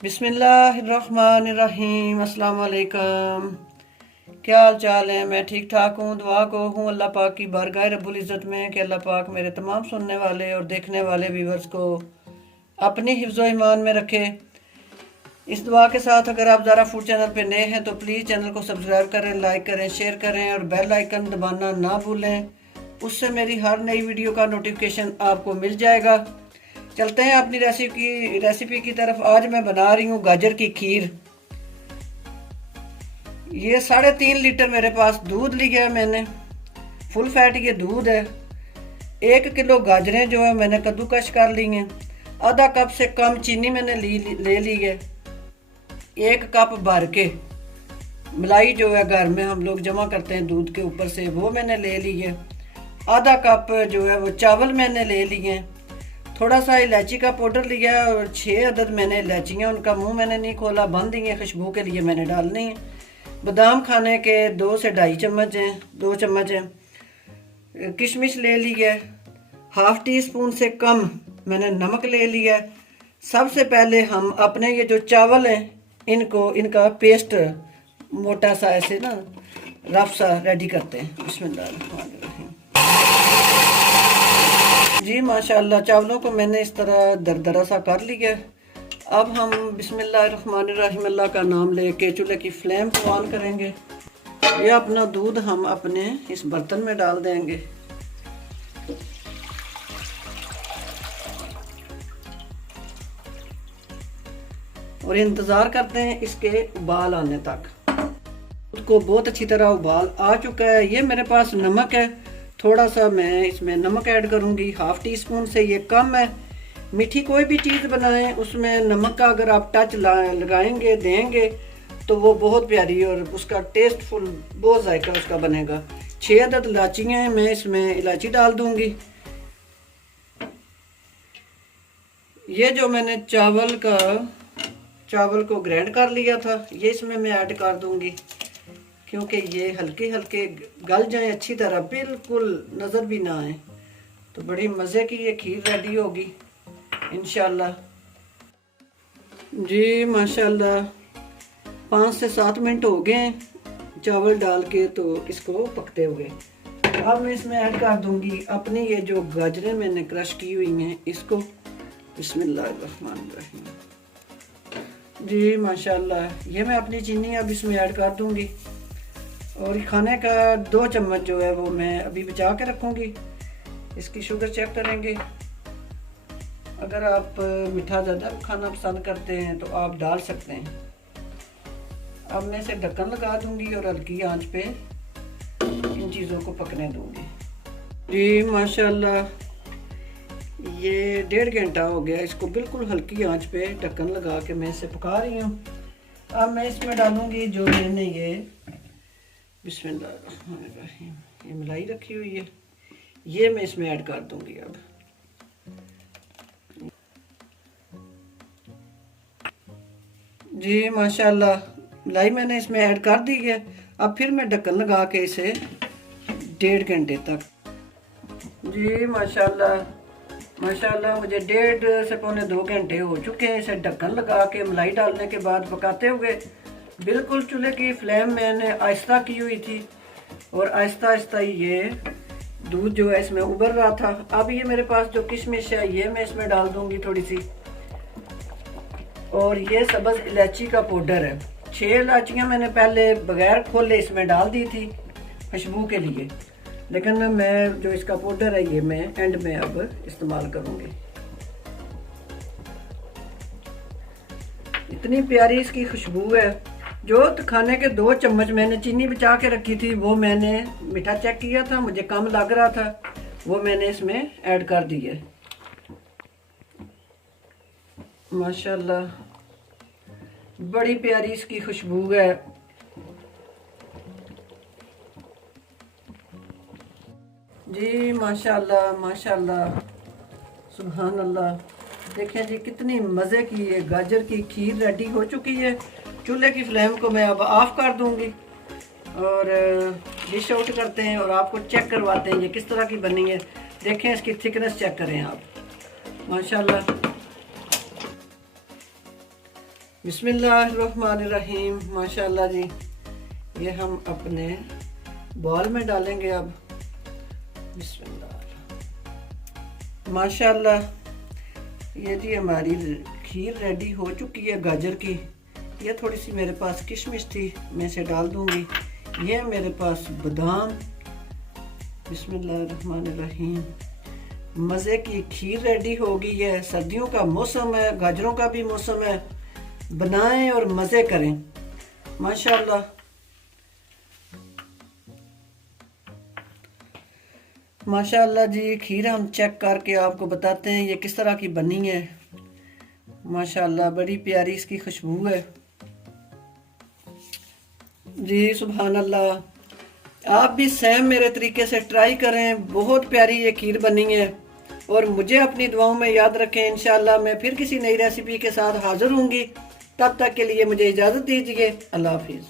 बिस्मिल्लाहिर्रहमानिर्रहीम। अस्सलाम वालेकुम। क्या हाल चाल है? मैं ठीक ठाक हूँ। दुआ को हूँ अल्लाह पाक की बारगाह रब्बुल इज़्ज़त में कि अल्लाह पाक मेरे तमाम सुनने वाले और देखने वाले व्यूवर्स को अपनी हिफ्ज़ व ईमान में रखे। इस दुआ के साथ अगर आप ज़ारा फूड चैनल पे नए हैं तो प्लीज़ चैनल को सब्सक्राइब करें, लाइक करें, शेयर करें और बेल आइकन दबाना ना भूलें। उससे मेरी हर नई वीडियो का नोटिफिकेशन आपको मिल जाएगा। चलते हैं अपनी रेसिपी की तरफ। आज मैं बना रही हूँ गाजर की खीर। ये 3.5 लीटर मेरे पास दूध लिया है मैंने। फुल फैट ये दूध है। 1 किलो गाजरें जो है मैंने कद्दूकश कर ली हैं। आधा कप से कम चीनी मैंने ले ली है। 1 कप भर के मलाई जो है घर में हम लोग जमा करते हैं दूध के ऊपर से, वो मैंने ले ली है। आधा कप जो है वो चावल मैंने ले लिए हैं। थोड़ा सा इलायची का पाउडर लिया है और 6 अदद मैंने इलायचियाँ, उनका मुंह मैंने नहीं खोला, बंद ही है, खुशबू के लिए मैंने डालनी है। बादाम खाने के 2 से 2.5 चम्मच हैं, 2 चम्मच हैं। किशमिश ले ली है। हाफ टी स्पून से कम मैंने नमक ले लिया है। सबसे पहले हम अपने ये जो चावल हैं इनका पेस्ट मोटा सा ऐसे ना रफ सा रेडी करते हैं। बिस्मिल्लाह जी। माशाल्लाह चावलों को मैंने इस तरह दरदरा सा कर लिया। अब हम बिस्मिल्लाहिर्रहमानिर्रहीम अल्लाह का नाम लेके चूल्हे की फ्लेम को ऑन करेंगे। ये अपना दूध हम अपने इस बर्तन में डाल देंगे। और इंतज़ार करते हैं इसके उबाल आने तक। दूध को बहुत अच्छी तरह उबाल आ चुका है। ये मेरे पास नमक है, थोड़ा सा मैं इसमें नमक ऐड करूँगी। हाफ टी स्पून से ये कम है। मीठी कोई भी चीज़ बनाएं उसमें नमक का अगर आप टच लगाएंगे देंगे तो वो बहुत प्यारी और उसका टेस्टफुल बहुत जायका उसका बनेगा। 6 अदद इलायचियाँ हैं, मैं इसमें इलायची डाल दूँगी। ये जो मैंने चावल को ग्राइंड कर लिया था ये इसमें मैं ऐड कर दूँगी, क्योंकि ये हल्के हल्के गल जाएं अच्छी तरह, बिल्कुल नज़र भी ना आए, तो बड़ी मज़े की ये खीर रेडी होगी इंशाल्लाह। जी माशाल्लाह 5 से 7 मिनट हो गए हैं चावल डाल के तो इसको पकते हुए। अब मैं इसमें ऐड कर दूंगी अपनी ये जो गाजरें मैंने क्रश की हुई हैं इसको। बिस्मिल्लाहिर्रहमानिर्रहीम। जी माशाल्लाह ये मैं अपनी चीनी अब इसमें ऐड कर दूंगी और खाने का 2 चम्मच जो है वो मैं अभी बचा के रखूँगी। इसकी शुगर चेक करेंगे। अगर आप मीठा ज़्यादा खाना पसंद करते हैं तो आप डाल सकते हैं। अब मैं इसे ढक्कन लगा दूंगी और हल्की आंच पे इन चीज़ों को पकने दूंगी। जी माशाल्लाह ये 1.5 घंटा हो गया इसको बिल्कुल हल्की आंच पे ढक्कन लगा के मैं इसे पका रही हूँ। अब मैं इसमें डालूंगी जो मैंने ये बिस्मिल्लाहिर्रहमानिर्रहीम ये मलाई रखी हुई है, ये मैं इसमें ऐड कर दूंगी। अब जी माशाल्लाह मलाई मैंने इसमें ऐड कर दी है। अब फिर मैं ढक्कन लगा के इसे 1.5 घंटे तक। जी माशाल्लाह मुझे 1.5 से पौने 2 घंटे हो चुके हैं इसे ढक्कन लगा के मलाई डालने के बाद पकाते हुए। बिल्कुल चूल्हे की फ्लेम मैंने आहिस्ता की हुई थी और आहिस्ता आहिस्ता ये दूध जो है इसमें उबर रहा था। अब ये मेरे पास जो किशमिश है ये मैं इसमें डाल दूंगी थोड़ी सी, और ये सब्ज़ इलायची का पाउडर है। 6 इलायचियाँ मैंने पहले बगैर खोले इसमें डाल दी थी खुशबू के लिए, लेकिन मैं जो इसका पाउडर है ये मैं एंड में अब इस्तेमाल करूँगी। इतनी प्यारी इसकी खुशबू है। जो खाने के 2 चम्मच मैंने चीनी बचा के रखी थी वो मैंने मीठा चेक किया था, मुझे कम लग रहा था, वो मैंने इसमें ऐड कर दी है। माशाल्लाह बड़ी प्यारी इसकी खुशबू है। जी माशाल्लाह सुभान अल्लाह। देखें जी कितनी मज़े की ये गाजर की खीर रेडी हो चुकी है। चूल्हे की फ्लेम को मैं अब ऑफ कर दूंगी और डिश आउट करते हैं और आपको चेक करवाते हैं ये किस तरह की बनी है। देखें इसकी थिकनेस चेक करें आप, माशाल्लाह। बिस्मिल्लाहिर्रहमानिर्रहीम। माशाल्लाह जी, ये हम अपने बॉल में डालेंगे अब। बिस्मिल्लाह। माशाल्लाह ये जी हमारी खीर रेडी हो चुकी है गाजर की। ये थोड़ी सी मेरे पास किशमिश थी, मैं इसे डाल दूंगी। ये मेरे पास बादाम। बिस्मिल्लाहिर्रहमानिर्रहीम। मज़े की खीर रेडी हो गई है। सर्दियों का मौसम है, गाजरों का भी मौसम है। बनाएं और मज़े करें। माशाल्लाह। माशाल्लाह जी, खीर हम चेक करके आपको बताते हैं ये किस तरह की बनी है। माशाल्लाह बड़ी प्यारी इसकी खुशबू है जी। सुभान अल्लाह। आप भी सेम मेरे तरीके से ट्राई करें। बहुत प्यारी ये खीर बनी है और मुझे अपनी दुआओं में याद रखें। इंशाल्लाह मैं फिर किसी नई रेसिपी के साथ हाजिर होंगी। तब तक के लिए मुझे इजाज़त दीजिए। अल्लाह हाफिज़।